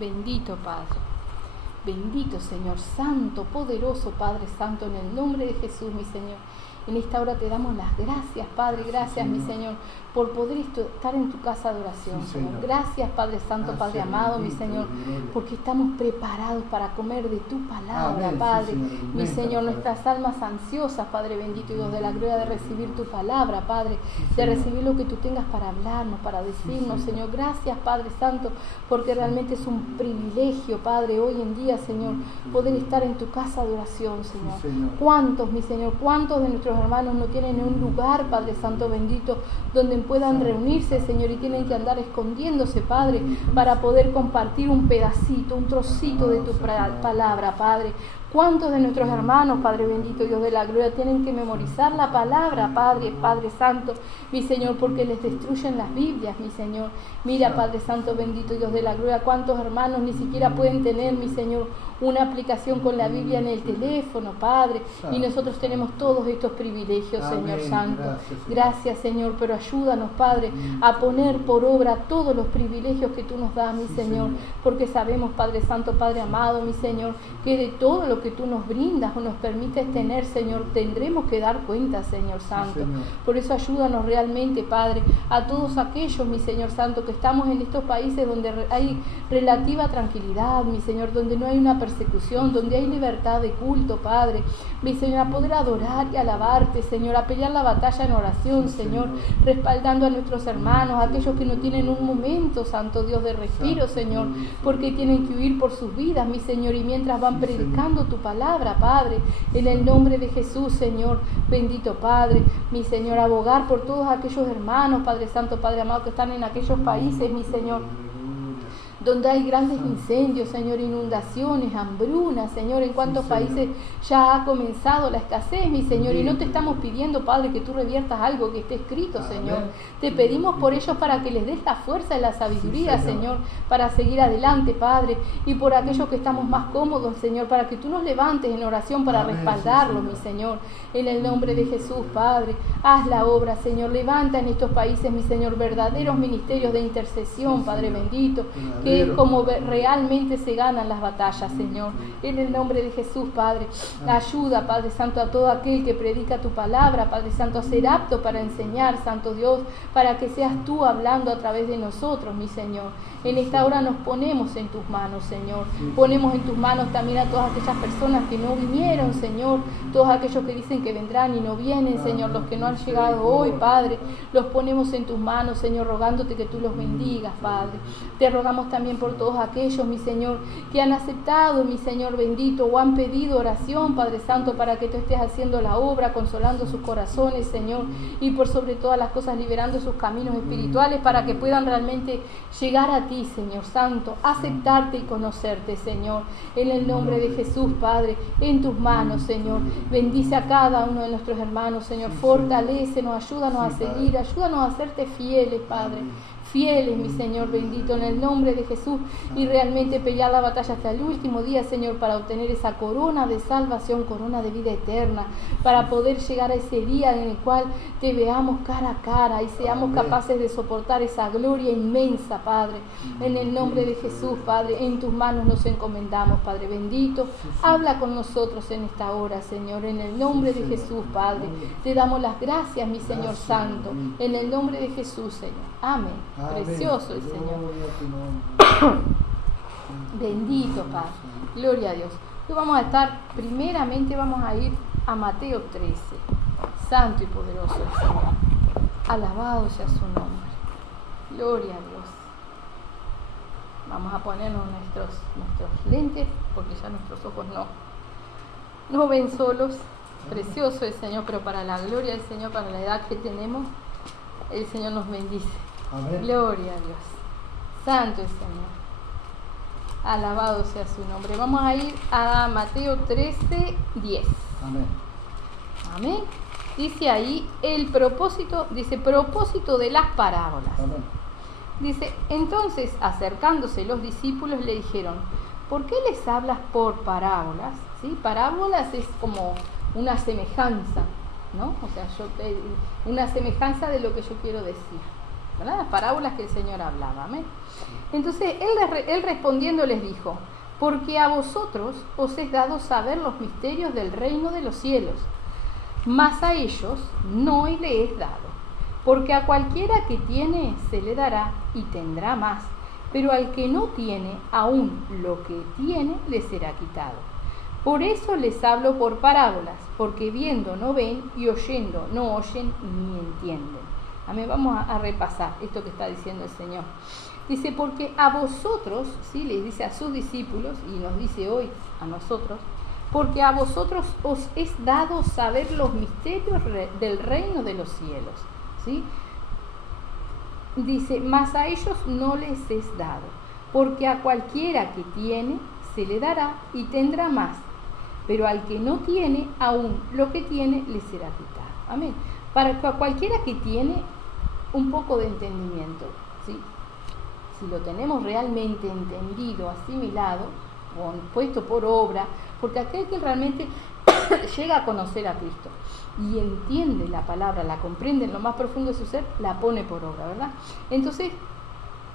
Bendito Padre. Bendito Señor, santo, poderoso Padre Santo, en el nombre de Jesús, mi Señor. En esta hora te damos las gracias, Padre, gracias, mi Señor, por poder estar en tu casa de oración, Señor. Gracias, Padre Santo, Padre amado, mi Señor, porque estamos preparados para comer de tu palabra, Padre. Mi Señor, nuestras almas ansiosas, Padre bendito y Dios de la gloria, de recibir tu palabra, Padre, de recibir lo que tú tengas para hablarnos, para decirnos, Señor. Gracias, Padre Santo, porque realmente es un privilegio, Padre, hoy en día, Señor, poder estar en tu casa de oración, Señor. ¿Cuántos, mi Señor, cuántos de nuestros hermanos no tienen un lugar, Padre Santo bendito, donde puedan reunirse, Señor, y tienen que andar escondiéndose, Padre, para poder compartir un pedacito, un trocito de tu palabra, Padre? ¿Cuántos de nuestros hermanos, Padre bendito, Dios de la gloria, tienen que memorizar la palabra, Padre, Padre Santo, mi Señor, porque les destruyen las Biblias, mi Señor? Mira, Padre Santo bendito, Dios de la gloria, cuántos hermanos ni siquiera pueden tener, mi Señor, una aplicación con la Biblia en el teléfono, Padre, y nosotros tenemos todos estos privilegios, Señor Santo. Gracias, Señor, pero ayúdanos, Padre, a poner por obra todos los privilegios que tú nos das, mi Señor, porque sabemos, Padre Santo, Padre amado, mi Señor, que de todo lo que tú nos brindas o nos permites tener, Señor, tendremos que dar cuenta, Señor Santo. Por eso ayúdanos realmente, Padre, a todos aquellos, mi Señor Santo, que estamos en estos países donde hay relativa tranquilidad, mi Señor, donde no hay una persecución, donde hay libertad de culto, Padre, mi Señor, a poder adorar y alabarte, Señor, a pelear la batalla en oración, Señor, respaldando a nuestros hermanos, a aquellos que no tienen un momento, Santo Dios, de respiro, Señor, porque tienen que huir por sus vidas, mi Señor, y mientras van predicando tu palabra, Padre, en el nombre de Jesús, Señor, bendito Padre, mi Señor, abogar por todos aquellos hermanos, Padre Santo, Padre amado, que están en aquellos países, mi Señor, donde hay grandes incendios, Señor, inundaciones, hambrunas, Señor, en cuántos países ya ha comenzado la escasez, mi Señor, y no te estamos pidiendo, Padre, que tú reviertas algo que esté escrito, Señor. Te pedimos por ellos para que les des la fuerza y la sabiduría, Señor, para seguir adelante, Padre, y por aquellos que estamos más cómodos, Señor, para que tú nos levantes en oración para respaldarlos, mi Señor, en el nombre de Jesús, Padre. Haz la obra, Señor, levanta en estos países, mi Señor, verdaderos ministerios de intercesión, Padre bendito, que es como realmente se ganan las batallas, Señor. En el nombre de Jesús, Padre, ayuda, Padre Santo, a todo aquel que predica tu palabra, Padre Santo, a ser apto para enseñar, Santo Dios, para que seas tú hablando a través de nosotros, mi Señor. En esta hora nos ponemos en tus manos, Señor. Ponemos en tus manos también a todas aquellas personas que no vinieron, Señor. Todos aquellos que dicen que vendrán y no vienen, Señor. Los que no han llegado hoy, Padre. Los ponemos en tus manos, Señor, rogándote que tú los bendigas, Padre. Te rogamos también por todos aquellos, mi Señor, que han aceptado, mi Señor bendito, o han pedido oración, Padre Santo, para que tú estés haciendo la obra, consolando sus corazones, Señor. Y por sobre todas las cosas, liberando sus caminos espirituales para que puedan realmente llegar a ti, Señor Santo, aceptarte y conocerte, Señor, en el nombre de Jesús, Padre, en tus manos, Señor. Bendice a cada uno de nuestros hermanos, Señor, fortalécenos, ayúdanos a seguir, ayúdanos a hacerte fieles, Padre. Fieles, mi Señor bendito, en el nombre de Jesús, y realmente pelear la batalla hasta el último día, Señor, para obtener esa corona de salvación, corona de vida eterna, para poder llegar a ese día en el cual te veamos cara a cara y seamos capaces de soportar esa gloria inmensa, Padre. En el nombre de Jesús, Padre, en tus manos nos encomendamos, Padre bendito. Habla con nosotros en esta hora, Señor, en el nombre de Jesús, Padre. Te damos las gracias, mi Señor Santo, en el nombre de Jesús, Señor. Amén. Precioso el Señor. Bendito, Padre. Gloria a Dios. Hoy vamos a estar, primeramente vamos a ir a Mateo 13. Santo y poderoso el Señor. Alabado sea su nombre. Gloria a Dios. Vamos a ponernos nuestros lentes, porque ya nuestros ojos no ven solos. Precioso el Señor, pero para la gloria del Señor, para la edad que tenemos, el Señor nos bendice. Amén. Gloria a Dios. Santo el Señor. Alabado sea su nombre. Vamos a ir a Mateo 13, 10. Amén. Amén. Dice ahí propósito de las parábolas. Amén. Dice, entonces acercándose los discípulos le dijeron, ¿por qué les hablas por parábolas? ¿Sí? Parábolas es como una semejanza, ¿no? O sea, una semejanza de lo que yo quiero decir. ¿verdad? Las parábolas que el Señor hablaba, amén. Entonces él respondiendo les dijo: porque a vosotros os es dado saber los misterios del reino de los cielos, mas a ellos no le es dado. Porque a cualquiera que tiene se le dará y tendrá más, pero al que no tiene, aún lo que tiene le será quitado. Por eso les hablo por parábolas, porque viendo no ven y oyendo no oyen ni entienden. Amén. Vamos a repasar esto que está diciendo el Señor. Dice, porque a vosotros, ¿sí? Les dice a sus discípulos y nos dice hoy a nosotros, porque a vosotros os es dado saber los misterios del reino de los cielos, ¿sí? Dice, mas a ellos no les es dado, porque a cualquiera que tiene se le dará y tendrá más, pero al que no tiene, aún lo que tiene le será quitado. Amén. Para cualquiera que tiene un poco de entendimiento, ¿sí? Si lo tenemos realmente entendido, asimilado, o puesto por obra, porque aquel que realmente llega a conocer a Cristo y entiende la palabra, la comprende en lo más profundo de su ser, la pone por obra, ¿verdad? Entonces,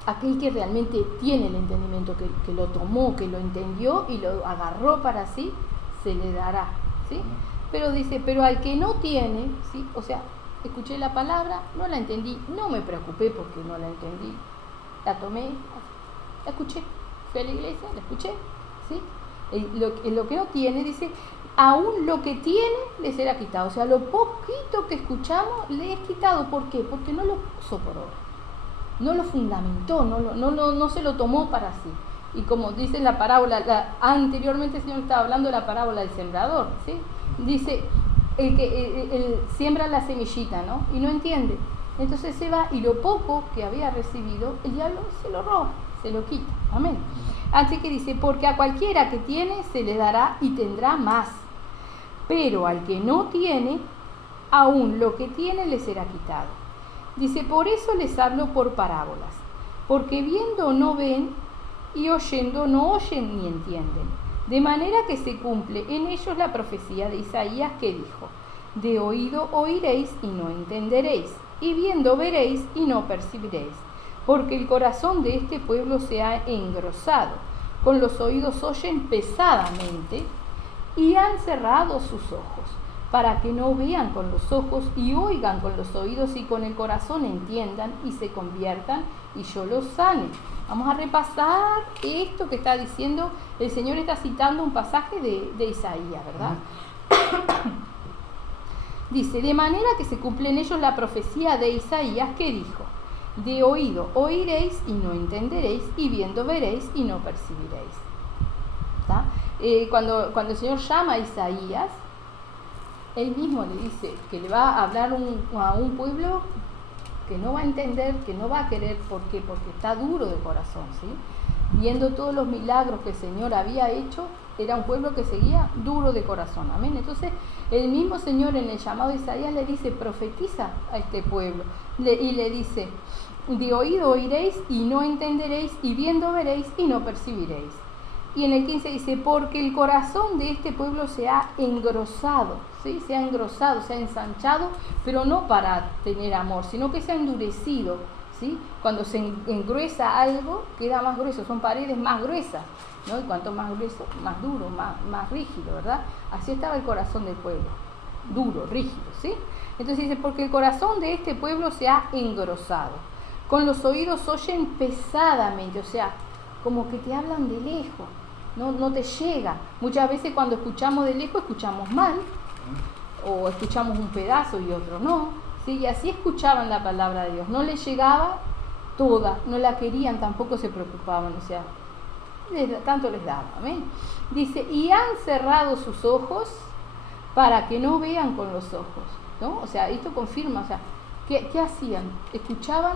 aquel que realmente tiene el entendimiento, que lo tomó, que lo entendió y lo agarró para sí, se le dará, ¿sí? Pero dice, pero al que no tiene, ¿sí? O sea, escuché la palabra, no la entendí, no me preocupé porque no la entendí, la tomé, la escuché, fui a la iglesia, la escuché, ¿sí? Lo que no tiene, dice, aún lo que tiene le será quitado. O sea, lo poquito que escuchamos le es quitado. ¿Por qué? Porque no lo puso por obra, no lo fundamentó, no se lo tomó para sí. Y como dice la parábola, anteriormente el Señor estaba hablando de la parábola del sembrador, ¿sí? Dice, el siembra la semillita, ¿no? Y no entiende. Entonces se va y lo poco que había recibido, el diablo se lo roba, se lo quita. Amén. Así que dice, porque a cualquiera que tiene se le dará y tendrá más, pero al que no tiene, aún lo que tiene le será quitado. Dice, por eso les hablo por parábolas, porque viendo no ven y oyendo no oyen ni entienden. De manera que se cumple en ellos la profecía de Isaías que dijo, de oído oiréis y no entenderéis, y viendo veréis y no percibiréis, porque el corazón de este pueblo se ha engrosado, con los oídos oyen pesadamente y han cerrado sus ojos, para que no vean con los ojos y oigan con los oídos y con el corazón entiendan y se conviertan y yo los sane. Vamos a repasar esto que está diciendo, el Señor está citando un pasaje de Isaías, ¿verdad? Dice, de manera que se cumple en ellos la profecía de Isaías que dijo, de oído oiréis y no entenderéis, y viendo veréis y no percibiréis. Cuando el Señor llama a Isaías, Él mismo le dice que le va a hablar a un pueblo que no va a entender, que no va a querer. ¿Por qué? Porque está duro de corazón, ¿sí? Viendo todos los milagros que el Señor había hecho, era un pueblo que seguía duro de corazón, amén. Entonces el mismo Señor en el llamado de Isaías le dice, profetiza a este pueblo, y le dice, de oído oiréis y no entenderéis, y viendo veréis y no percibiréis. Y en el 15 dice, porque el corazón de este pueblo se ha engrosado, ¿sí? Se ha engrosado, se ha ensanchado, pero no para tener amor, sino que se ha endurecido, ¿sí? Cuando se engruesa algo, queda más grueso, son paredes más gruesas, ¿no? Y cuanto más grueso, más duro, más rígido, ¿verdad? Así estaba el corazón del pueblo, duro, rígido, ¿sí? Entonces dice, porque el corazón de este pueblo se ha engrosado, con los oídos oyen pesadamente, o sea, como que te hablan de lejos, no te llega. Muchas veces cuando escuchamos de lejos escuchamos mal, o escuchamos un pedazo y otro no, ¿sí? Y así escuchaban la palabra de Dios, no les llegaba toda, no la querían, tampoco se preocupaban, o sea, tanto les daba, amén. Dice, y han cerrado sus ojos para que no vean con los ojos, ¿no? O sea, esto confirma, o sea, ¿qué hacían? Escuchaban,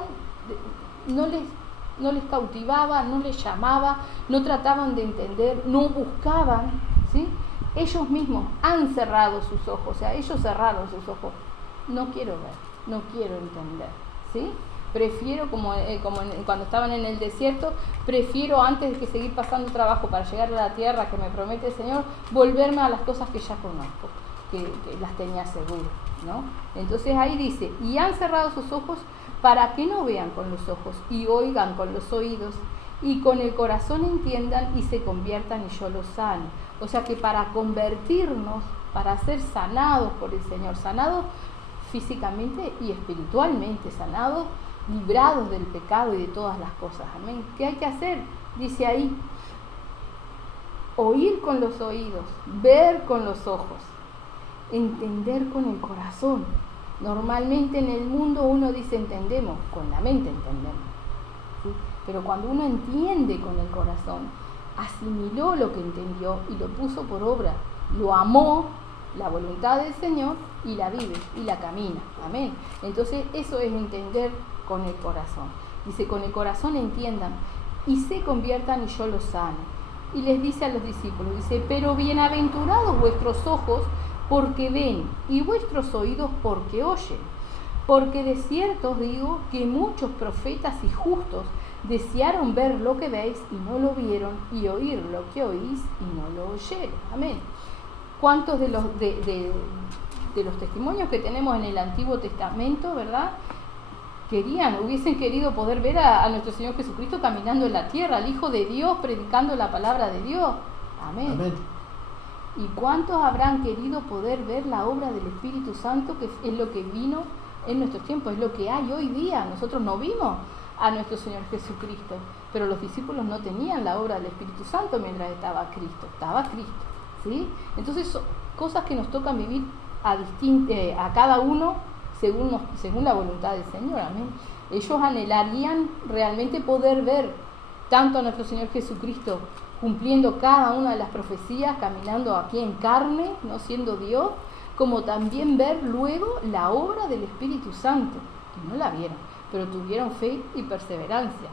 no les cautivaba, no les llamaba, no trataban de entender, no buscaban, ¿sí? Ellos mismos han cerrado sus ojos, o sea, ellos cerraron sus ojos. No quiero ver, no quiero entender, ¿sí? Prefiero, cuando estaban en el desierto, prefiero antes de que seguir pasando trabajo para llegar a la tierra que me promete el Señor, volverme a las cosas que ya conozco, que las tenía seguro, ¿no? Entonces ahí dice, y han cerrado sus ojos para que no vean con los ojos y oigan con los oídos y con el corazón entiendan y se conviertan y yo los sane. O sea que para convertirnos, para ser sanados por el Señor, sanados físicamente y espiritualmente, sanados, librados del pecado y de todas las cosas. Amén. ¿Qué hay que hacer? Dice ahí, oír con los oídos, ver con los ojos, entender con el corazón. Normalmente en el mundo uno dice entendemos, con la mente entendemos, ¿sí? Pero cuando uno entiende con el corazón, asimiló lo que entendió y lo puso por obra, lo amó, la voluntad del Señor, y la vive y la camina. Amén. Entonces eso es entender con el corazón. Dice, con el corazón entiendan y se conviertan y yo los sane. Y les dice a los discípulos, dice, pero bienaventurados vuestros ojos porque ven y vuestros oídos porque oyen. Porque de cierto os digo que muchos profetas y justos desearon ver lo que veis y no lo vieron, y oír lo que oís y no lo oyeron. Amén. ¿Cuántos de los testimonios que tenemos en el Antiguo Testamento, verdad, hubiesen querido poder ver a nuestro Señor Jesucristo caminando en la tierra, al Hijo de Dios predicando la palabra de Dios? Amén. Amén. ¿Y cuántos habrán querido poder ver la obra del Espíritu Santo, que es lo que vino en nuestros tiempos, es lo que hay hoy día? Nosotros no vimos a nuestro Señor Jesucristo, pero los discípulos no tenían la obra del Espíritu Santo mientras estaba Cristo, ¿sí? Entonces son cosas que nos tocan vivir a cada uno según la voluntad del Señor. Amén. Ellos anhelarían realmente poder ver tanto a nuestro Señor Jesucristo cumpliendo cada una de las profecías, caminando aquí en carne, no siendo Dios, como también ver luego la obra del Espíritu Santo, que no la vieron, pero tuvieron fe y perseverancia,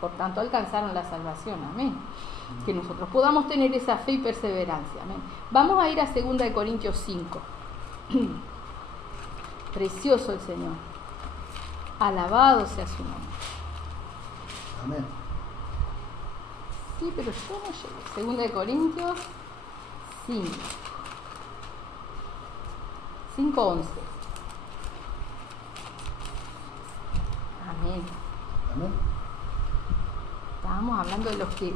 por tanto alcanzaron la salvación. Amén. Que nosotros podamos tener esa fe y perseverancia. Amén. Vamos a ir a 2 Corintios 5. Precioso el Señor. Alabado sea su nombre. Amén. Sí, pero yo no llegué. 2 Corintios 5. 5:11. Amén. Amén. Estábamos hablando de los que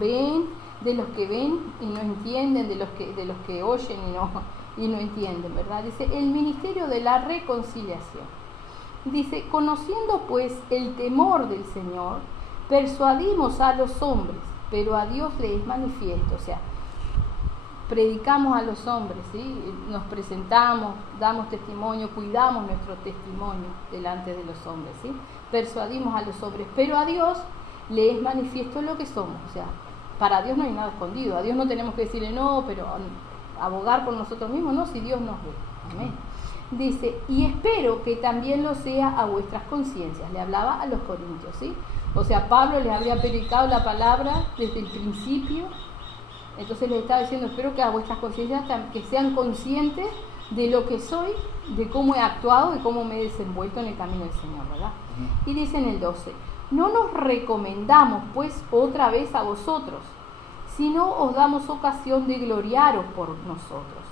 ven y no entienden, de los que oyen y no entienden, ¿verdad? Dice, el ministerio de la reconciliación. Dice, conociendo pues el temor del Señor, persuadimos a los hombres, pero a Dios le es manifiesto. O sea, predicamos a los hombres, ¿sí? Nos presentamos, damos testimonio, cuidamos nuestro testimonio delante de los hombres, ¿sí? Persuadimos a los hombres, pero a Dios le es manifiesto lo que somos. O sea, para Dios no hay nada escondido. A Dios no tenemos que decirle no, pero abogar por nosotros mismos, no, si Dios nos ve. Amén. Dice, y espero que también lo sea a vuestras conciencias. Le hablaba a los corintios, ¿sí? O sea, Pablo les había predicado la palabra desde el principio. Entonces les estaba diciendo, espero que a vuestras conciencias que sean conscientes de lo que soy, de cómo he actuado, de cómo me he desenvuelto en el camino del Señor, ¿verdad? Y dice en el 12, no nos recomendamos pues otra vez a vosotros, sino os damos ocasión de gloriaros por nosotros,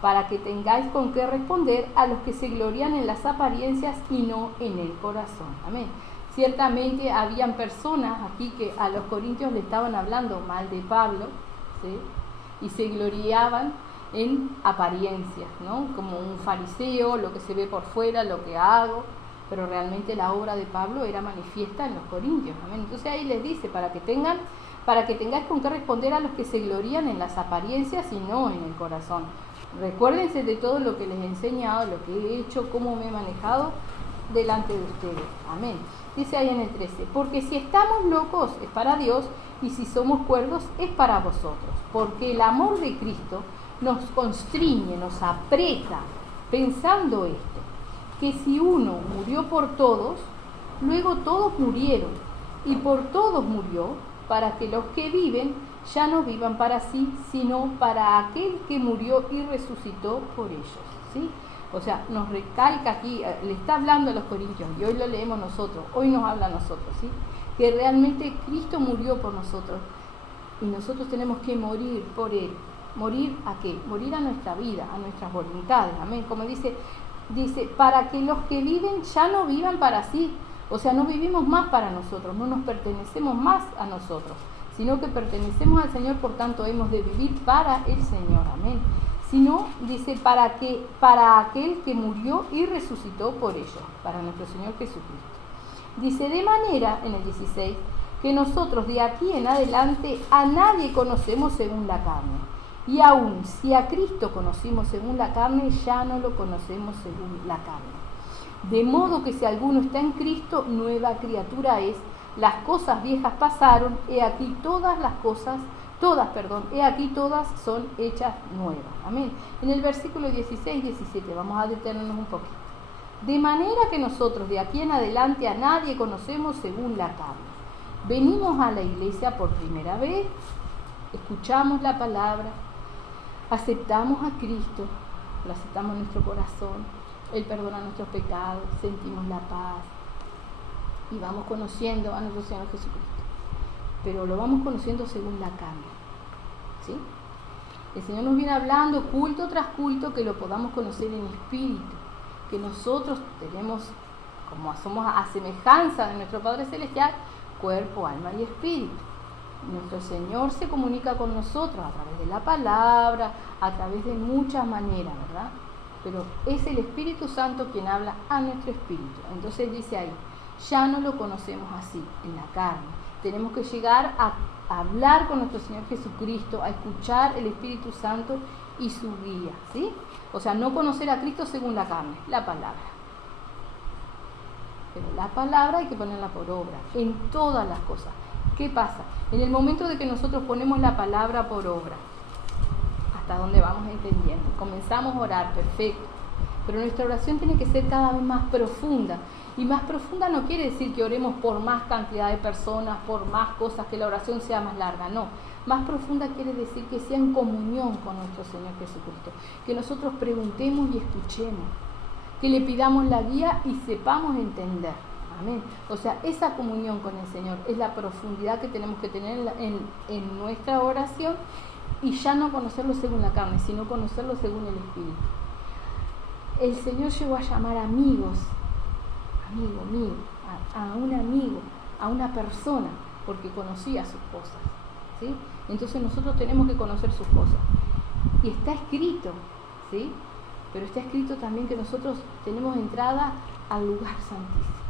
para que tengáis con qué responder a los que se glorían en las apariencias y no en el corazón. Amén. Ciertamente habían personas aquí que a los corintios le estaban hablando mal de Pablo, ¿sí? Y se gloriaban en apariencias, ¿no? Como un fariseo, lo que se ve por fuera, lo que hago, pero realmente la obra de Pablo era manifiesta en los corintios. Amén. Entonces ahí les dice, para que tengáis con qué responder a los que se glorían en las apariencias y no en el corazón. Recuérdense de todo lo que les he enseñado, lo que he hecho, cómo me he manejado delante de ustedes. Amén. Dice ahí en el 13, porque si estamos locos es para Dios, y si somos cuerdos es para vosotros, porque el amor de Cristo nos constriñe, nos aprieta, pensando esto, que si uno murió por todos, luego todos murieron, y por todos murió, para que los que viven ya no vivan para sí, sino para aquel que murió y resucitó por ellos, ¿sí? O sea, nos recalca aquí, le está hablando a los corintios, y hoy lo leemos nosotros, hoy nos habla a nosotros, ¿sí? Que realmente Cristo murió por nosotros, y nosotros tenemos que morir por Él. ¿Morir a qué? Morir a nuestra vida, a nuestras voluntades, amén. Como dice, dice, para que los que viven ya no vivan para sí. O sea, no vivimos más para nosotros, no nos pertenecemos más a nosotros, sino que pertenecemos al Señor, por tanto hemos de vivir para el Señor, amén. Sino, dice, para aquel que murió y resucitó por ellos, para nuestro Señor Jesucristo. Dice, de manera, en el 16, que nosotros de aquí en adelante a nadie conocemos según la carne. Y aún si a Cristo conocimos según la carne, ya no lo conocemos según la carne. De modo que si alguno está en Cristo, nueva criatura es. Las cosas viejas pasaron, he aquí todas son hechas nuevas. Amén. En el versículo 16 y 17, vamos a detenernos un poquito. De manera que nosotros de aquí en adelante a nadie conocemos según la carne. Venimos a la iglesia por primera vez, escuchamos la palabra, aceptamos a Cristo, lo aceptamos en nuestro corazón, Él perdona nuestros pecados, sentimos la paz y vamos conociendo a nuestro Señor Jesucristo. Pero lo vamos conociendo según la carne, ¿sí? El Señor nos viene hablando culto tras culto que lo podamos conocer en espíritu, que nosotros tenemos, como somos a semejanza de nuestro Padre Celestial, cuerpo, alma y espíritu. Nuestro Señor se comunica con nosotros a través de la palabra, a través de muchas maneras, ¿verdad? Pero es el Espíritu Santo quien habla a nuestro espíritu. Entonces dice ahí, ya no lo conocemos así, en la carne. Tenemos que llegar a hablar con nuestro Señor Jesucristo, a escuchar el Espíritu Santo y su guía, ¿sí? O sea, no conocer a Cristo según la carne, la palabra. Pero la palabra hay que ponerla por obra, en todas las cosas. ¿Qué pasa? En el momento de que nosotros ponemos la palabra por obra, hasta donde vamos entendiendo, comenzamos a orar, perfecto, pero nuestra oración tiene que ser cada vez más profunda. Y más profunda no quiere decir que oremos por más cantidad de personas, por más cosas, que la oración sea más larga, no. Más profunda quiere decir que sea en comunión con nuestro Señor Jesucristo, que nosotros preguntemos y escuchemos, que le pidamos la guía y sepamos entender. Amén. O sea, esa comunión con el Señor es la profundidad que tenemos que tener en nuestra oración, y ya no conocerlo según la carne, sino conocerlo según el Espíritu. El Señor llegó a llamar amigos, amigo mío, a un amigo, a una persona, porque conocía sus cosas, ¿sí? Entonces nosotros tenemos que conocer sus cosas. Y está escrito, ¿sí? Pero está escrito también que nosotros tenemos entrada al lugar santísimo.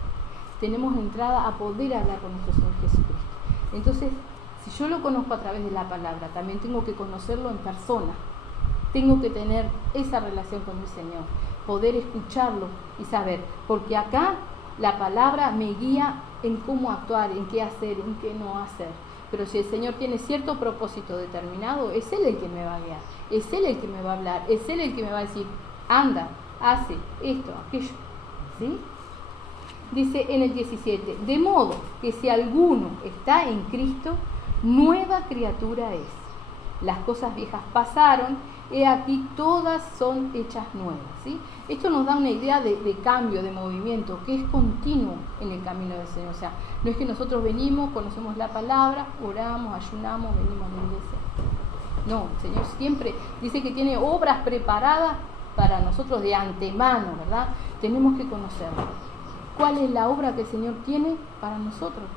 Tenemos entrada a poder hablar con nuestro Señor Jesucristo. Entonces, si yo lo conozco a través de la palabra, también tengo que conocerlo en persona. Tengo que tener esa relación con el Señor, poder escucharlo y saber, porque acá la palabra me guía en cómo actuar, en qué hacer, en qué no hacer. Pero si el Señor tiene cierto propósito determinado, es Él el que me va a guiar, es Él el que me va a hablar, es Él el que me va a decir, anda, hace esto, aquello, ¿sí? Dice en el 17, de modo que si alguno está en Cristo, nueva criatura es. Las cosas viejas pasaron, he aquí todas son hechas nuevas, ¿sí? Esto nos da una idea de cambio, de movimiento, que es continuo en el camino del Señor. O sea, no es que nosotros venimos, conocemos la palabra, oramos, ayunamos, venimos a la iglesia. No, el Señor siempre dice que tiene obras preparadas para nosotros de antemano, ¿verdad? Tenemos que conocerlo. ¿Cuál es la obra que el Señor tiene para nosotros?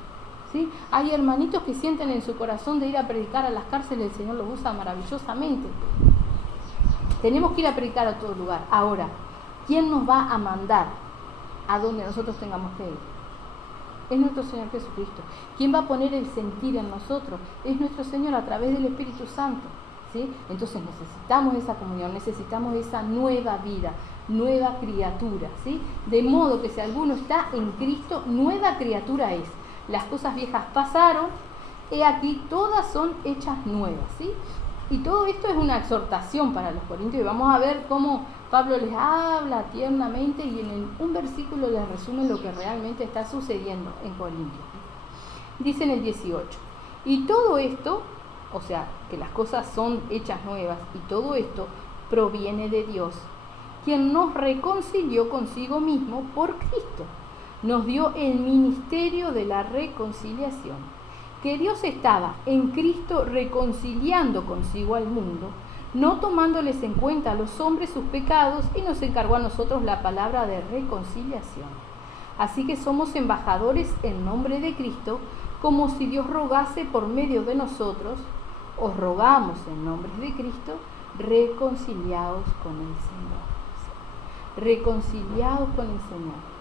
¿Sí? Hay hermanitos que sienten en su corazón de ir a predicar a las cárceles, el Señor los usa maravillosamente. Tenemos que ir a predicar a todo lugar. Ahora, ¿quién nos va a mandar a donde nosotros tengamos que ir? Es nuestro Señor Jesucristo. ¿Quién va a poner el sentir en nosotros? Es nuestro Señor a través del Espíritu Santo, ¿sí? Entonces necesitamos esa comunión, necesitamos esa nueva vida, nueva criatura, ¿sí? De modo que si alguno está en Cristo, nueva criatura es. Las cosas viejas pasaron, he aquí todas son hechas nuevas, ¿sí? Y todo esto es una exhortación para los corintios, y vamos a ver cómo Pablo les habla tiernamente y en un versículo les resume lo que realmente está sucediendo en Corintios. Dice en el 18, y todo esto, o sea, que las cosas son hechas nuevas, y todo esto proviene de Dios, quien nos reconcilió consigo mismo por Cristo. Nos dio el ministerio de la reconciliación, que Dios estaba en Cristo reconciliando consigo al mundo, no tomándoles en cuenta a los hombres sus pecados, y nos encargó a nosotros la palabra de reconciliación. Así que somos embajadores en nombre de Cristo, como si Dios rogase por medio de nosotros. Os rogamos en nombre de Cristo, reconciliados con el Señor. Reconciliados con el Señor.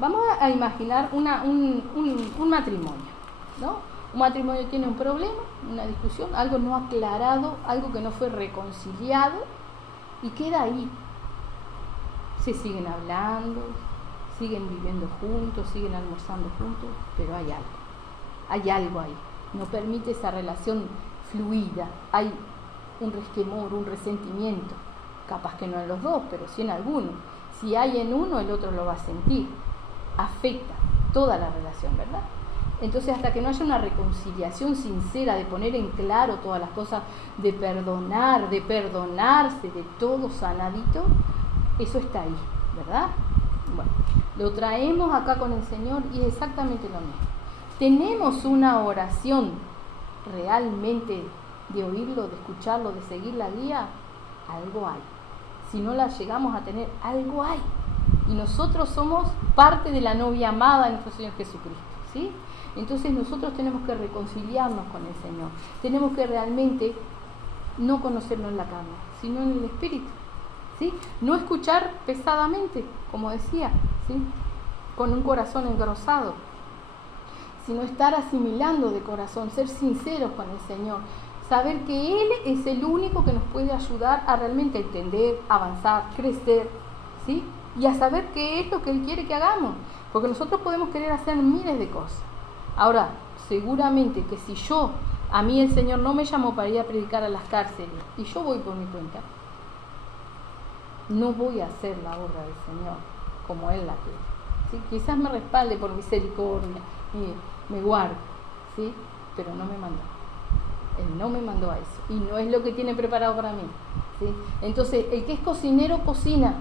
Vamos a imaginar un matrimonio, ¿no? Un matrimonio tiene un problema, una discusión, algo no aclarado, algo que no fue reconciliado, y queda ahí. Se siguen hablando, siguen viviendo juntos, siguen almorzando juntos, pero hay algo ahí. No permite esa relación fluida, hay un resquemor, un resentimiento, capaz que no en los dos, pero sí en alguno. Si hay en uno, el otro lo va a sentir, afecta toda la relación, ¿verdad? Entonces, hasta que no haya una reconciliación sincera, de poner en claro todas las cosas, de perdonar, de perdonarse, de todo sanadito, eso está ahí, ¿verdad? Bueno, lo traemos acá con el Señor y es exactamente lo mismo. Tenemos una oración realmente de oírlo, de escucharlo, de seguir la guía, algo hay. Si no la llegamos a tener, algo hay. Y nosotros somos parte de la novia amada de nuestro Señor Jesucristo, ¿sí? Entonces nosotros tenemos que reconciliarnos con el Señor. Tenemos que realmente no conocernos en la carne, sino en el Espíritu, ¿sí? No escuchar pesadamente, como decía, ¿sí? Con un corazón engrosado, sino estar asimilando de corazón, ser sinceros con el Señor, saber que Él es el único que nos puede ayudar a realmente entender, avanzar, crecer, ¿sí? Y a saber qué es lo que Él quiere que hagamos, porque nosotros podemos querer hacer miles de cosas. Ahora, seguramente que si a mí el Señor no me llamó para ir a predicar a las cárceles y yo voy por mi cuenta, no voy a hacer la obra del Señor como Él la quiere, ¿sí? Quizás me respalde por misericordia, me guarde, ¿sí? Pero no me mandó. Él no me mandó a eso y no es lo que tiene preparado para mí, ¿sí? Entonces, el que es cocinero, cocina.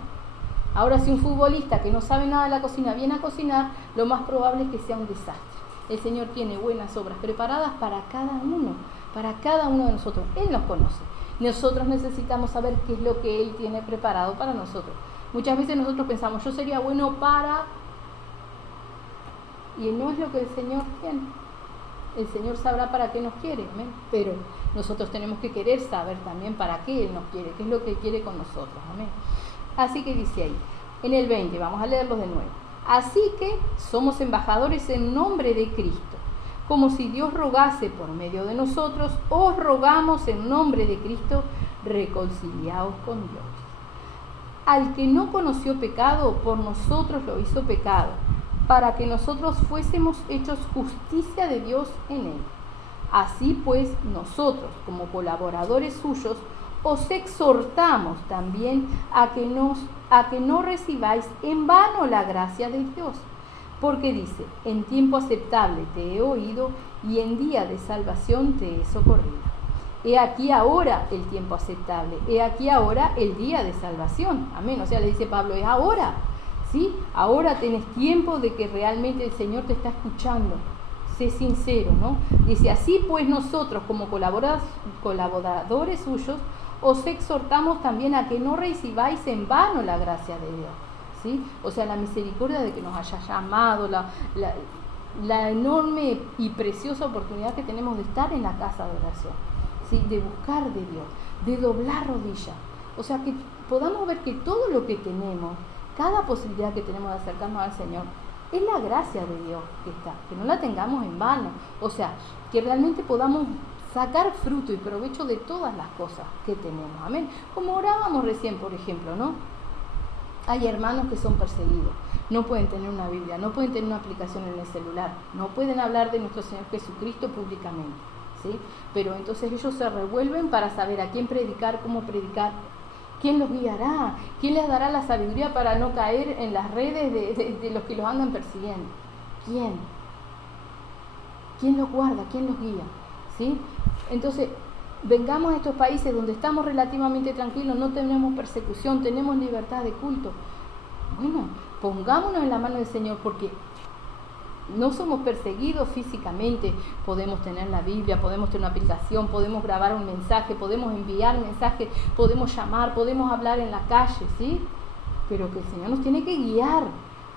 Ahora, si un futbolista que no sabe nada de la cocina viene a cocinar, lo más probable es que sea un desastre. El Señor tiene buenas obras preparadas para cada uno de nosotros. Él nos conoce. Nosotros necesitamos saber qué es lo que Él tiene preparado para nosotros. Muchas veces nosotros pensamos, yo sería bueno para... Y no es lo que el Señor tiene. El Señor sabrá para qué nos quiere, ¿amén? Pero nosotros tenemos que querer saber también para qué Él nos quiere, qué es lo que Él quiere con nosotros, amén. Así que dice ahí, en el 20, vamos a leerlo de nuevo. Así que somos embajadores en nombre de Cristo, como si Dios rogase por medio de nosotros, os rogamos en nombre de Cristo, reconciliaos con Dios. Al que no conoció pecado, por nosotros lo hizo pecado, para que nosotros fuésemos hechos justicia de Dios en él. Así pues, nosotros, como colaboradores suyos, os exhortamos también a que no recibáis en vano la gracia de Dios, porque dice, en tiempo aceptable te he oído y en día de salvación te he socorrido. He aquí ahora el tiempo aceptable, he aquí ahora el día de salvación. Amén. O sea, le dice Pablo, es ahora, ¿sí? Ahora tenés tiempo de que realmente el Señor te está escuchando. Sé sincero, ¿no? Dice, así pues nosotros como colaboradores suyos, os exhortamos también a que no recibáis en vano la gracia de Dios, ¿sí? O sea, la misericordia de que nos haya llamado, la enorme y preciosa oportunidad que tenemos de estar en la casa de oración, ¿sí? De buscar de Dios, de doblar rodillas. O sea, que podamos ver que todo lo que tenemos, cada posibilidad que tenemos de acercarnos al Señor, es la gracia de Dios que está, que no la tengamos en vano. O sea, que realmente podamos sacar fruto y provecho de todas las cosas que tenemos, amén. Como orábamos recién, por ejemplo, ¿no? Hay hermanos que son perseguidos, no pueden tener una Biblia, no pueden tener una aplicación en el celular, no pueden hablar de nuestro Señor Jesucristo públicamente, ¿sí? Pero entonces ellos se revuelven para saber a quién predicar, cómo predicar, quién los guiará, quién les dará la sabiduría para no caer en las redes de los que los andan persiguiendo. ¿Quién los guarda? ¿Quién los guía? ¿Sí? Entonces, vengamos a estos países donde estamos relativamente tranquilos, no tenemos persecución, tenemos libertad de culto. Bueno, pongámonos en la mano del Señor, porque no somos perseguidos físicamente. Podemos tener la Biblia, podemos tener una aplicación, podemos grabar un mensaje, podemos enviar mensajes, podemos llamar, podemos hablar en la calle, ¿sí? Pero que el Señor nos tiene que guiar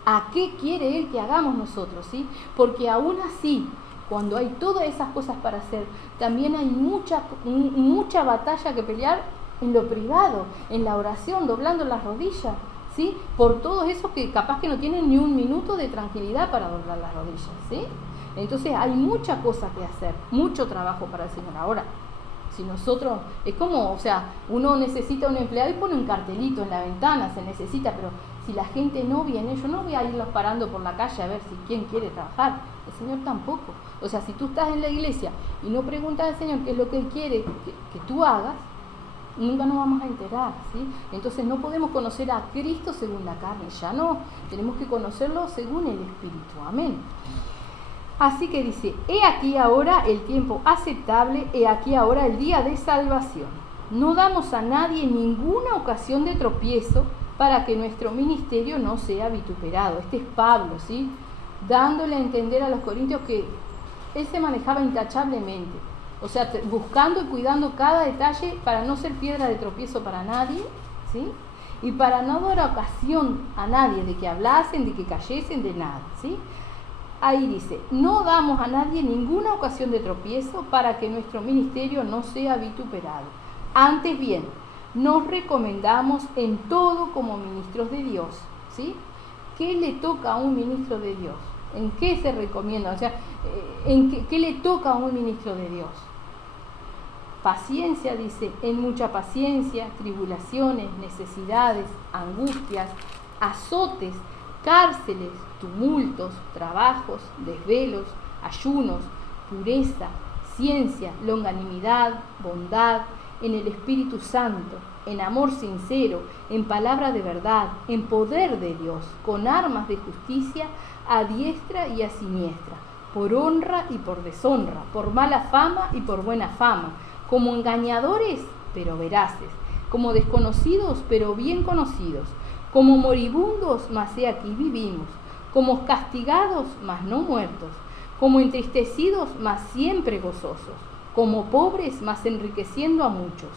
a qué quiere Él que hagamos nosotros, ¿sí? Porque aún así, cuando hay todas esas cosas para hacer, también hay mucha batalla que pelear en lo privado, en la oración, doblando las rodillas, ¿sí? Por todos esos que capaz que no tienen ni un minuto de tranquilidad para doblar las rodillas, ¿sí? Entonces hay mucha cosa que hacer, mucho trabajo para el Señor. Ahora, si nosotros, es como, o sea, uno necesita un empleado y pone un cartelito en la ventana, se necesita, pero si la gente no viene, yo no voy a irlos parando por la calle a ver si quién quiere trabajar, el Señor tampoco. O sea, si tú estás en la iglesia y no preguntas al Señor qué es lo que Él quiere que tú hagas, nunca nos vamos a enterar, ¿sí? Entonces no podemos conocer a Cristo según la carne, ya no, tenemos que conocerlo según el Espíritu, amén. Así que dice, he aquí ahora el tiempo aceptable, he aquí ahora el día de salvación. No damos a nadie ninguna ocasión de tropiezo para que nuestro ministerio no sea vituperado. Este es Pablo, ¿sí? Dándole a entender a los corintios que él se manejaba intachablemente. O sea, buscando y cuidando cada detalle para no ser piedra de tropiezo para nadie, ¿sí? Y para no dar ocasión a nadie de que hablasen, de que cayesen, de nada, ¿sí? Ahí dice, no damos a nadie ninguna ocasión de tropiezo para que nuestro ministerio no sea vituperado. Antes bien, nos recomendamos en todo como ministros de Dios, ¿sí? ¿Qué le toca a un ministro de Dios? ¿En qué se recomienda? O sea, ¿qué le toca a un ministro de Dios? Paciencia, dice, en mucha paciencia, tribulaciones, necesidades, angustias, azotes, cárceles, tumultos, trabajos, desvelos, ayunos, pureza, ciencia, longanimidad, bondad, en el Espíritu Santo, en amor sincero, en palabra de verdad, en poder de Dios, con armas de justicia a diestra y a siniestra, por honra y por deshonra, por mala fama y por buena fama, como engañadores, pero veraces, como desconocidos, pero bien conocidos, como moribundos, mas he aquí vivimos, como castigados, mas no muertos, como entristecidos, mas siempre gozosos, como pobres, mas enriqueciendo a muchos,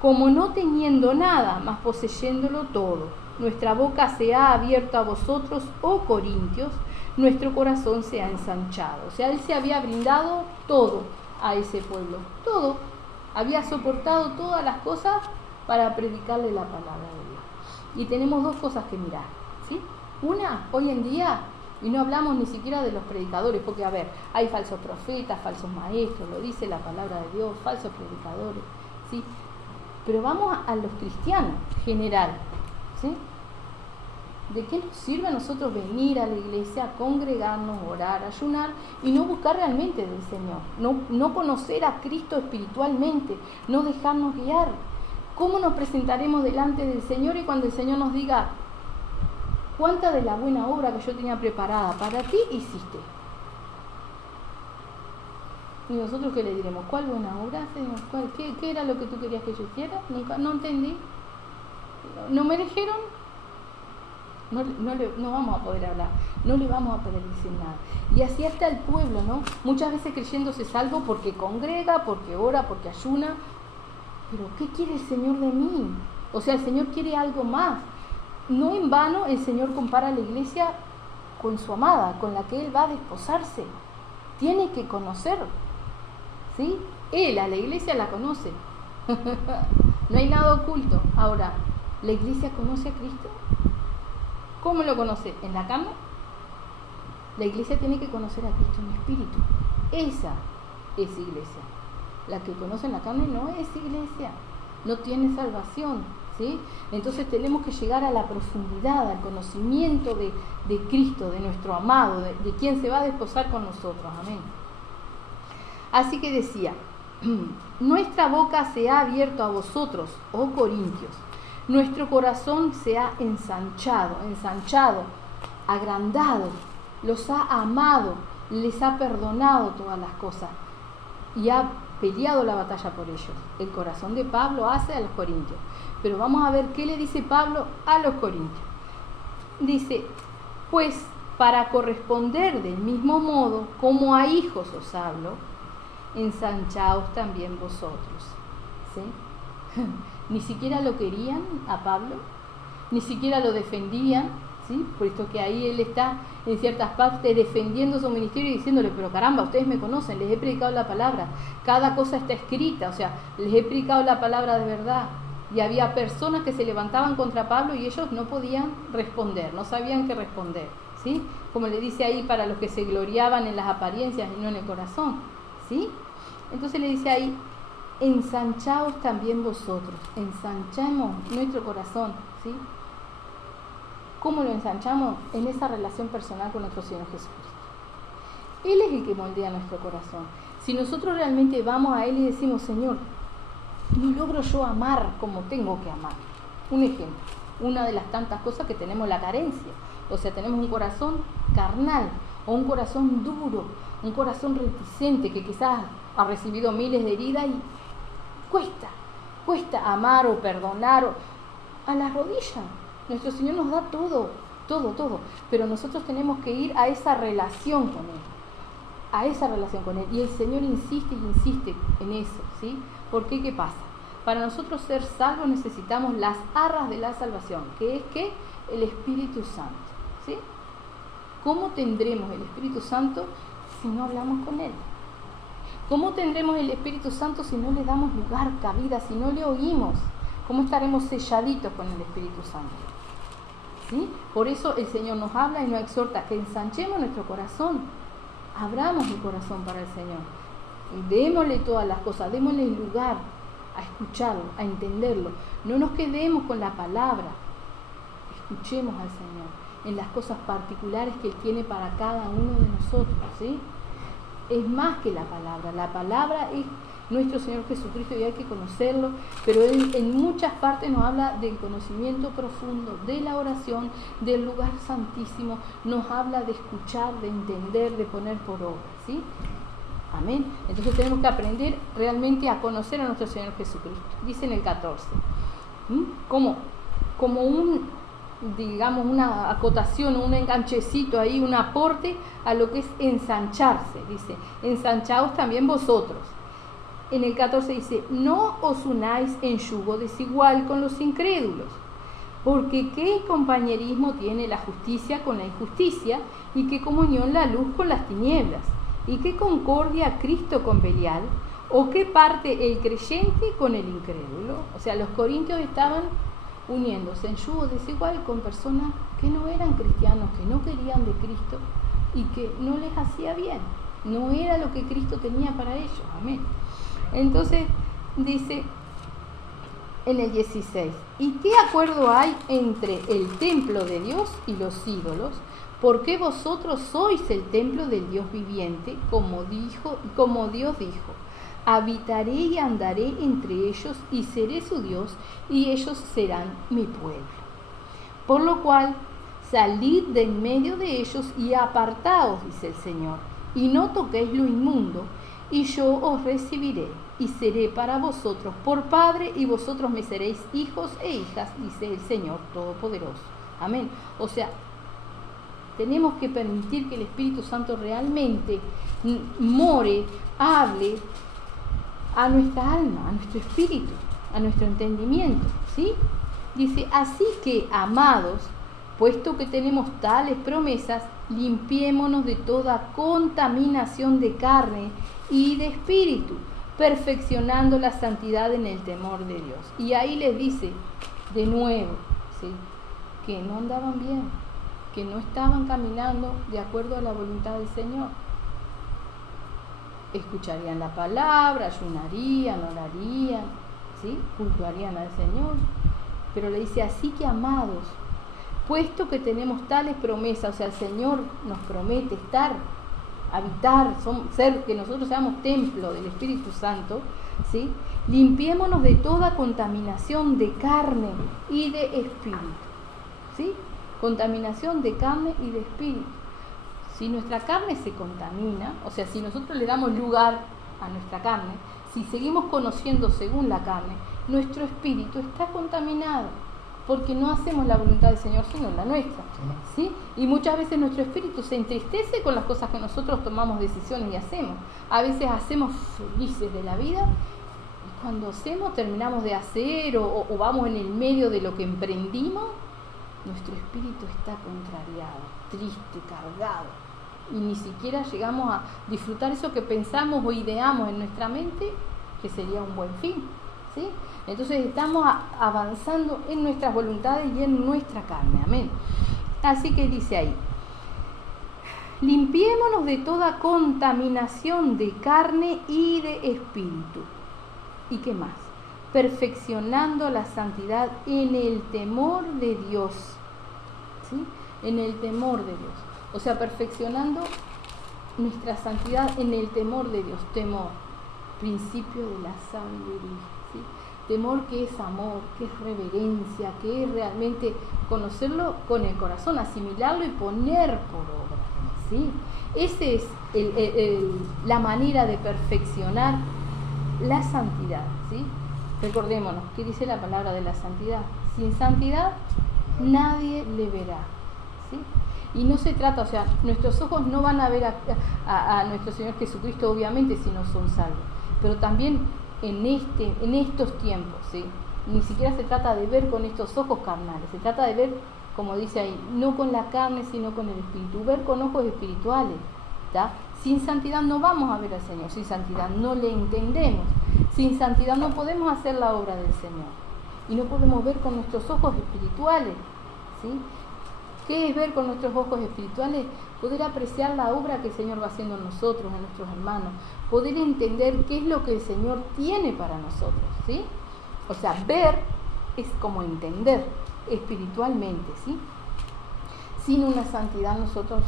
como no teniendo nada, mas poseyéndolo todo. Nuestra boca se ha abierto a vosotros, oh Corintios, nuestro corazón se ha ensanchado. O sea, él se había brindado todo a ese pueblo, todo. Había soportado todas las cosas para predicarle la palabra de Dios. Y tenemos dos cosas que mirar, ¿sí? Una, hoy en día, y no hablamos ni siquiera de los predicadores, porque a ver, hay falsos profetas, falsos maestros, lo dice la palabra de Dios, falsos predicadores, ¿sí? Pero vamos a los cristianos general, ¿sí? ¿De qué nos sirve a nosotros venir a la iglesia, congregarnos, orar, ayunar y no buscar realmente del Señor? No conocer a Cristo espiritualmente, no dejarnos guiar. ¿Cómo nos presentaremos delante del Señor y cuando el Señor nos diga cuánta de la buena obra que yo tenía preparada para ti hiciste? Y nosotros ¿qué le diremos? ¿Cuál buena obra, Señor? ¿Qué era lo que tú querías que yo hiciera? Nunca, no entendí. ¿No me dijeron? No vamos a poder hablar, no le vamos a poder decir nada. Y así está el pueblo, ¿no? Muchas veces creyéndose salvo porque congrega, porque ora, porque ayuna. Pero ¿qué quiere el Señor de mí? O sea, el Señor quiere algo más. No en vano el Señor compara a la iglesia con su amada, con la que Él va a desposarse. Tiene que conocer, ¿sí? Él a la iglesia la conoce. No hay nada oculto. Ahora, ¿la iglesia conoce a Cristo? ¿Cómo lo conoce? ¿En la cama? La iglesia tiene que conocer a Cristo en espíritu. Esa es iglesia. La que conoce en la carne no es iglesia. No tiene salvación, ¿sí? Entonces tenemos que llegar a la profundidad, al conocimiento de Cristo, de nuestro amado, de quien se va a desposar con nosotros. Amén. Así que decía, nuestra boca se ha abierto a vosotros, oh Corintios. Nuestro corazón se ha ensanchado, agrandado, los ha amado, les ha perdonado todas las cosas y ha peleado la batalla por ellos. El corazón de Pablo hace a los corintios. Pero vamos a ver qué le dice Pablo a los corintios. Dice, pues para corresponder del mismo modo como a hijos os hablo, ensanchaos también vosotros. ¿Sí? Ni siquiera lo querían a Pablo, ni siquiera lo defendían, ¿sí? Por esto que ahí él está en ciertas partes defendiendo su ministerio y diciéndole, pero caramba, ustedes me conocen, les he predicado la palabra, cada cosa está escrita, o sea, les he predicado la palabra de verdad. Y había personas que se levantaban contra Pablo y ellos no podían responder, no sabían qué responder, ¿sí? Como le dice ahí, para los que se gloriaban en las apariencias y no en el corazón, ¿sí? Entonces le dice ahí, ensanchaos también vosotros, ensanchamos nuestro corazón, ¿sí? ¿Cómo lo ensanchamos? En esa relación personal con nuestro Señor Jesucristo. Él es el que moldea nuestro corazón. Si nosotros realmente vamos a Él y decimos, Señor, no logro yo amar como tengo que amar. Un ejemplo, una de las tantas cosas que tenemos la carencia. O sea, tenemos un corazón carnal o un corazón duro, un corazón reticente que quizás ha recibido miles de heridas y cuesta amar o perdonar a las rodillas. Nuestro Señor nos da todo, pero nosotros tenemos que ir a esa relación con Él, y el Señor insiste en eso, ¿sí? Porque ¿qué pasa? Para nosotros ser salvos necesitamos las arras de la salvación, que es que el Espíritu Santo, ¿sí? ¿Cómo tendremos el Espíritu Santo si no hablamos con Él? ¿Cómo tendremos el Espíritu Santo si no le damos lugar, cabida, si no le oímos? ¿Cómo estaremos selladitos con el Espíritu Santo? ¿Sí? Por eso el Señor nos habla y nos exhorta que ensanchemos nuestro corazón, abramos el corazón para el Señor, y démosle todas las cosas, démosle lugar a escucharlo, a entenderlo. No nos quedemos con la palabra, escuchemos al Señor en las cosas particulares que Él tiene para cada uno de nosotros, ¿sí? Es más que la palabra es nuestro Señor Jesucristo y hay que conocerlo, pero Él en muchas partes nos habla del conocimiento profundo, de la oración, del lugar santísimo, nos habla de escuchar, de entender, de poner por obra, ¿sí? Amén. Entonces tenemos que aprender realmente a conocer a nuestro Señor Jesucristo. Dice en el 14, como digamos, una acotación, un enganchecito ahí, un aporte a lo que es ensancharse. Dice, ensanchaos también vosotros. En el 14 dice, no os unáis en yugo desigual con los incrédulos, porque qué compañerismo tiene la justicia con la injusticia, y qué comunión la luz con las tinieblas, y qué concordia Cristo con Belial, o qué parte el creyente con el incrédulo. O sea, los corintios estaban uniéndose en yugo desigual con personas que no eran cristianos, que no querían de Cristo y que no les hacía bien, no era lo que Cristo tenía para ellos. Amén. Entonces dice en el 16, ¿y qué acuerdo hay entre el templo de Dios y los ídolos? Porque vosotros sois el templo del Dios viviente, como Dios dijo, habitaré y andaré entre ellos y seré su Dios y ellos serán mi pueblo. Por lo cual, salid de en medio de ellos y apartaos, dice el Señor, y no toquéis lo inmundo, y yo os recibiré y seré para vosotros por Padre y vosotros me seréis hijos e hijas, dice el Señor Todopoderoso. Amén. O sea, tenemos que permitir que el Espíritu Santo realmente more, hable a nuestra alma, a nuestro espíritu, a nuestro entendimiento, ¿sí? Dice, así que, amados, puesto que tenemos tales promesas, limpiémonos de toda contaminación de carne y de espíritu, perfeccionando la santidad en el temor de Dios. Y ahí les dice, de nuevo, ¿sí?, que no andaban bien, que no estaban caminando de acuerdo a la voluntad del Señor. Escucharían la palabra, ayunarían, orarían, ¿sí?, cultuarían al Señor, pero le dice, así que, amados, puesto que tenemos tales promesas, o sea, el Señor nos promete habitar, que nosotros seamos templo del Espíritu Santo, ¿sí?, limpiémonos de toda contaminación de carne y de espíritu, ¿sí? Contaminación de carne y de espíritu. Si nuestra carne se contamina, o sea, si nosotros le damos lugar a nuestra carne, si seguimos conociendo según la carne, nuestro espíritu está contaminado. porque no hacemos la voluntad del Señor, sino la nuestra, ¿sí? Y muchas veces nuestro espíritu se entristece con las cosas que nosotros tomamos decisiones y hacemos. A veces hacemos felices de la vida, y cuando hacemos, terminamos de hacer o vamos en el medio de lo que emprendimos, nuestro espíritu está contrariado, triste, cargado, y ni siquiera llegamos a disfrutar eso que pensamos o ideamos en nuestra mente, que sería un buen fin, ¿sí? Entonces estamos avanzando en nuestras voluntades y en nuestra carne, amén. Así que dice ahí, limpiémonos de toda contaminación de carne y de espíritu. ¿Y qué más? Perfeccionando la santidad en el temor de Dios, ¿sí? En el temor de Dios. O sea, perfeccionando nuestra santidad en el temor de Dios. Temor, principio de la sabiduría, ¿sí? Temor que es amor, que es reverencia, que es realmente conocerlo con el corazón, asimilarlo y poner por obra, ¿sí? Esa es la manera de perfeccionar la santidad, ¿sí? Recordémonos, ¿qué dice la palabra de la santidad? Sin santidad nadie le verá, ¿sí? Y no se trata, o sea, nuestros ojos no van a ver a nuestro Señor Jesucristo, obviamente, si no son salvos, pero también en estos tiempos, ¿sí? Ni siquiera se trata de ver con estos ojos carnales, se trata de ver, como dice ahí, no con la carne, sino con el espíritu, ver con ojos espirituales, ¿tá? Sin santidad no vamos a ver al Señor, sin santidad no le entendemos, sin santidad no podemos hacer la obra del Señor y no podemos ver con nuestros ojos espirituales, ¿sí? ¿Qué es ver con nuestros ojos espirituales? Poder apreciar la obra que el Señor va haciendo en nosotros, en nuestros hermanos, poder entender qué es lo que el Señor tiene para nosotros, ¿sí? O sea, ver es como entender espiritualmente, ¿sí? Sin una santidad nosotros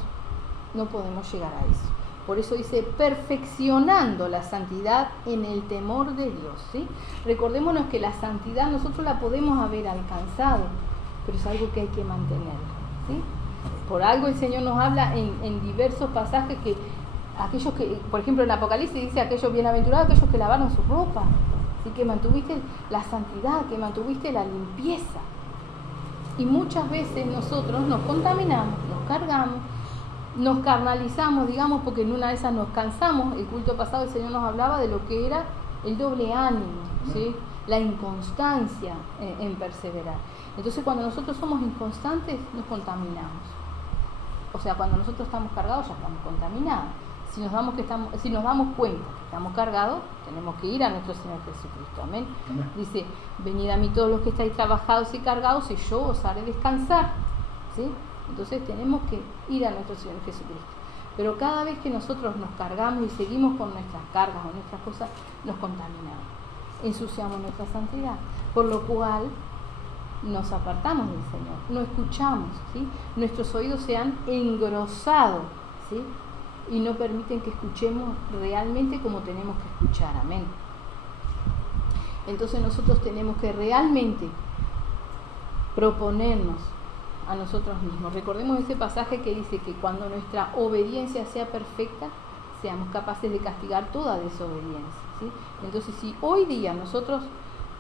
no podemos llegar a eso. Por eso dice, perfeccionando la santidad en el temor de Dios, ¿sí? Recordémonos que la santidad nosotros la podemos haber alcanzado, pero es algo que hay que mantener, ¿sí? Por algo el Señor nos habla en diversos pasajes que aquellos que, por ejemplo en Apocalipsis dice, aquellos bienaventurados, aquellos que lavaron sus ropas, ¿sí? Que mantuviste la santidad, que mantuviste la limpieza. Y muchas veces nosotros nos contaminamos, nos cargamos, nos carnalizamos, digamos, porque en una de esas nos cansamos. El culto pasado el Señor nos hablaba de lo que era el doble ánimo, ¿sí? La inconstancia en perseverar. Entonces cuando nosotros somos inconstantes nos contaminamos. O sea, cuando nosotros estamos cargados ya estamos contaminados. Si nos damos cuenta que estamos cargados, tenemos que ir a nuestro Señor Jesucristo. Amén. Amén. Dice, venid a mí todos los que estáis trabajados y cargados y yo os haré descansar, ¿sí? Entonces tenemos que ir a nuestro Señor Jesucristo. Pero cada vez que nosotros nos cargamos y seguimos con nuestras cargas o nuestras cosas, nos contaminamos, ensuciamos nuestra santidad, por lo cual nos apartamos del Señor, no escuchamos, ¿sí? Nuestros oídos se han engrosado, ¿sí? Y no permiten que escuchemos realmente como tenemos que escuchar, amén. Entonces nosotros tenemos que realmente proponernos a nosotros mismos. Recordemos ese pasaje que dice que cuando nuestra obediencia sea perfecta, seamos capaces de castigar toda desobediencia, ¿sí? Entonces, si hoy día nosotros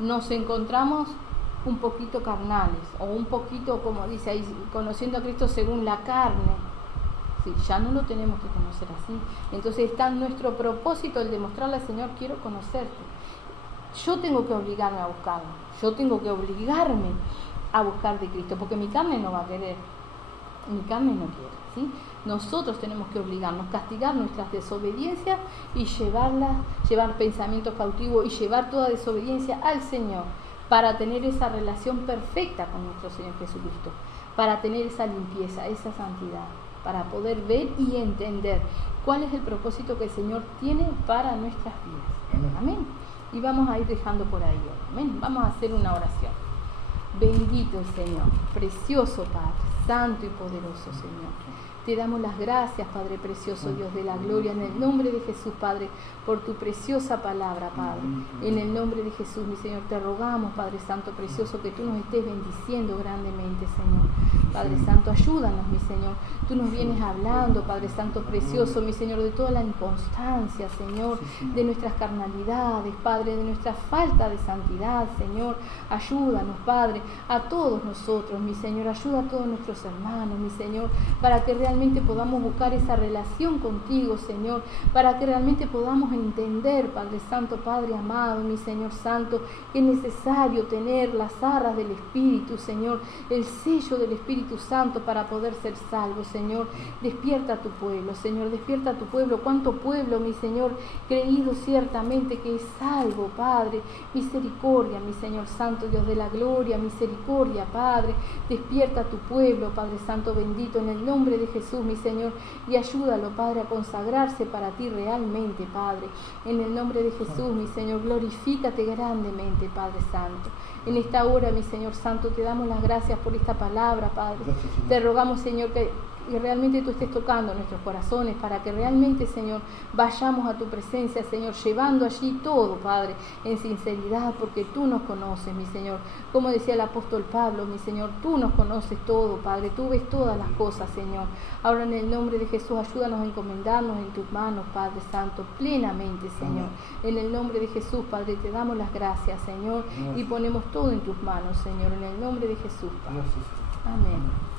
nos encontramos un poquito carnales, o un poquito, como dice ahí, conociendo a Cristo según la carne, ¿sí? Ya no lo tenemos que conocer así. Entonces está en nuestro propósito el demostrarle al Señor, quiero conocerte. Yo tengo que obligarme a buscarlo, yo tengo que obligarme a buscar de Cristo, porque mi carne no va a querer, mi carne no quiere, ¿sí? Nosotros tenemos que obligarnos, castigar nuestras desobediencias y llevar pensamientos cautivos y llevar toda desobediencia al Señor para tener esa relación perfecta con nuestro Señor Jesucristo, para tener esa limpieza, esa santidad, para poder ver y entender cuál es el propósito que el Señor tiene para nuestras vidas. Amén. Y vamos a ir dejando por ahí. Amén. Vamos a hacer una oración. Bendito el Señor, precioso Padre, santo y poderoso Señor. Te damos las gracias, Padre precioso, Dios de la gloria, en el nombre de Jesús, Padre, por tu preciosa palabra, Padre. En el nombre de Jesús, mi Señor, te rogamos, Padre santo, precioso, que tú nos estés bendiciendo grandemente, Señor. Padre Santo, ayúdanos, mi Señor. Tú nos vienes hablando, Padre Santo precioso, mi Señor, de toda la inconstancia, Señor, de nuestras carnalidades, Padre, de nuestra falta de santidad, Señor. Ayúdanos, Padre, a todos nosotros, mi Señor. Ayuda a todos nuestros hermanos, mi Señor, para que realmente podamos buscar esa relación contigo, Señor, para que realmente podamos entender, Padre Santo, Padre amado, mi Señor Santo, que es necesario tener las arras del Espíritu, Señor, el sello del Espíritu Santo para poder ser salvo, Señor. Despierta a tu pueblo, Señor, despierta a tu pueblo. Cuánto pueblo, mi Señor, creído ciertamente que es salvo, Padre. Misericordia, mi Señor Santo, Dios de la gloria, misericordia, Padre. Despierta a tu pueblo, Padre Santo bendito, en el nombre de Jesús, mi Señor, y ayúdalo, Padre, a consagrarse para ti realmente, Padre. En el nombre de Jesús, mi Señor, glorifícate grandemente, Padre Santo. En esta hora, mi Señor Santo, te damos las gracias por esta palabra, Padre. Gracias, Señor. Te rogamos, Señor, que realmente tú estés tocando nuestros corazones para que realmente, Señor, vayamos a tu presencia, Señor, llevando allí todo, Padre, en sinceridad, porque tú nos conoces, mi Señor. Como decía el apóstol Pablo, mi Señor, tú nos conoces todo, Padre, tú ves todas las cosas, Señor. Ahora, en el nombre de Jesús, ayúdanos a encomendarnos en tus manos, Padre Santo, plenamente, Señor. En el nombre de Jesús, Padre, te damos las gracias, Señor, y ponemos todo en tus manos, Señor, en el nombre de Jesús, Padre. Gracias, Señor. Amén.